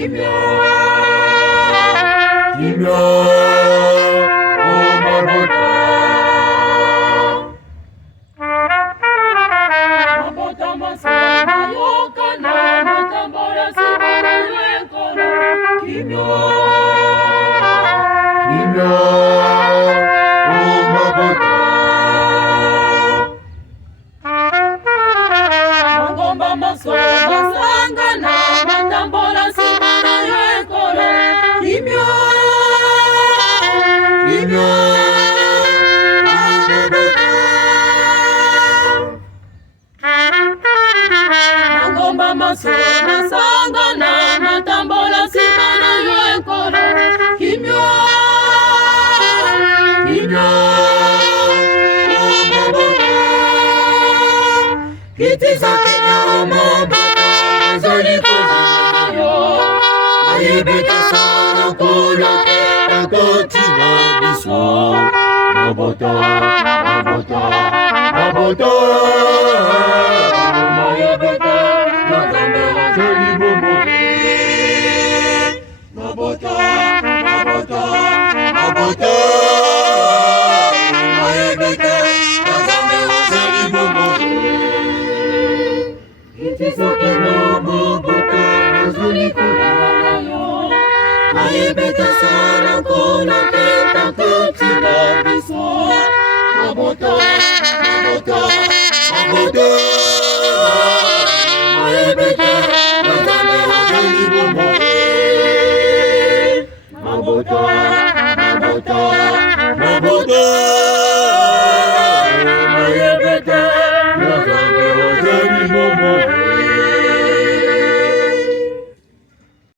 Kimya, kimya, mabota. Mabota masoma yokana, matambara sibara yekana. Kimya, kimya, mabota. Mangomba masoma sangana, matambara sibara yekana. Kimya, kimya, mabota. Mangomba masoma sangana, matambara sibara yekana. Kimya, kimya, mabota. Kitiza kimya mabota, zoli kuzayo. Ayibeta sana kula keta kotiwa biso. Mabota, mabota, mabota. Ayibeta nazambe zoli bomori. Mabota, mabota, mabota. Ayibeta nazambe zoli bomori. Kitiza kimya mabota, zoli kuzayo. Ayibeta sana kula keta kotiwa biso. Mabota, mabota, mabota. Ayibeta nazambe zoli bomori. Mabota, mabota, mabota.